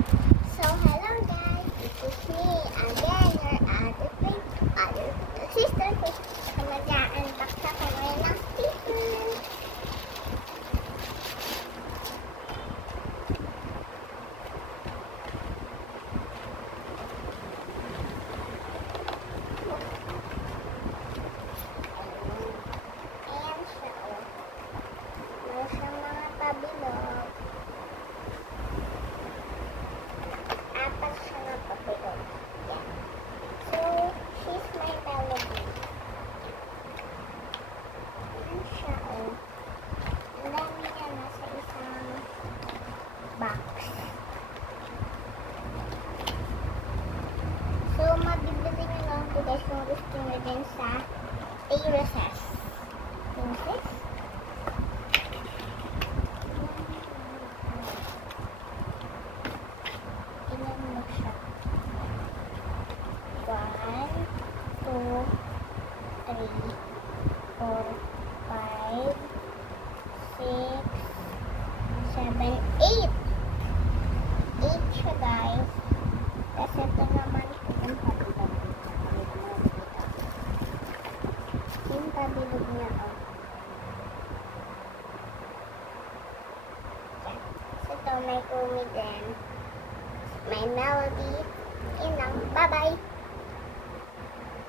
So, hello guys, this is me again, your other sister ko. So, mag-unbox ako ngayon ng sticker. Ayan siya, oh. Meron siyang mga pabilog. Apat siya na pabilog. Yan. So, she's my melody. Ayan siya, oh. Ang dami niya nasa isang box. So, mabibili nyo lang ito guys kung gusto nyo din sa Terraces. Princess? Ilan mo siya? 1, 2, 3, 4, 5, 6, 7, 8. 8 siya guys. Kasi ito naman yung pabilog. Yung pabilog niya, oh. Yan. So ito may umi din. My melody. Yun lang. Bye-bye!